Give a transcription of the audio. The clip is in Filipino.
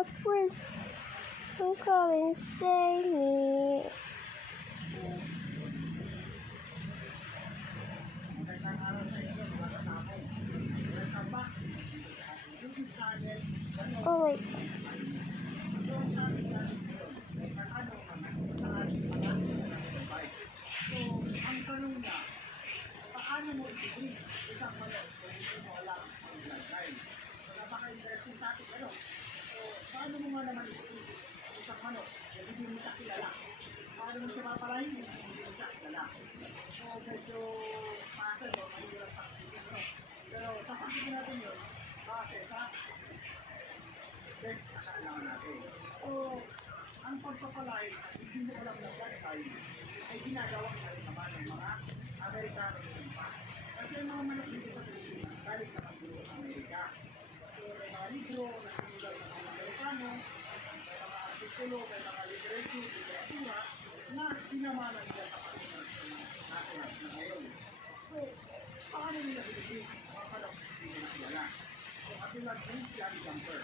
a prince. I'm coming, save me. Oh, wait. Ang tanong na, paano mo i-bring isang manok kung hindi mo alam ang bloodline? So, napaka-interesting topic, ano? So, paano mo nga naman i-bring isang manok kung hindi mo siya kilala? Paano mo siya papalayin kung hindi mo siya kilala? So, medyo pasan, no? Mahirap sa akin, no? Pero, sasakitin natin yun, kasi sa best na kailangan natin. So, ang pagpapalain at hindi mo alam na bloodline ay ginagawa na rin naman ng mga Amerikano ng iba. Kasi ang mga manok dito sa Pilipinas, galing sa pagbuo sa Amerika. So, may mga libro na sinulat ng mga Amerikano, may mga artikulo, may mga literatura na sinamanan nila sa pagbuo natin na ngayon. So, paano nila bilibig ang mga manok hindi na kilala? So, katulad ng Johnny Jumper.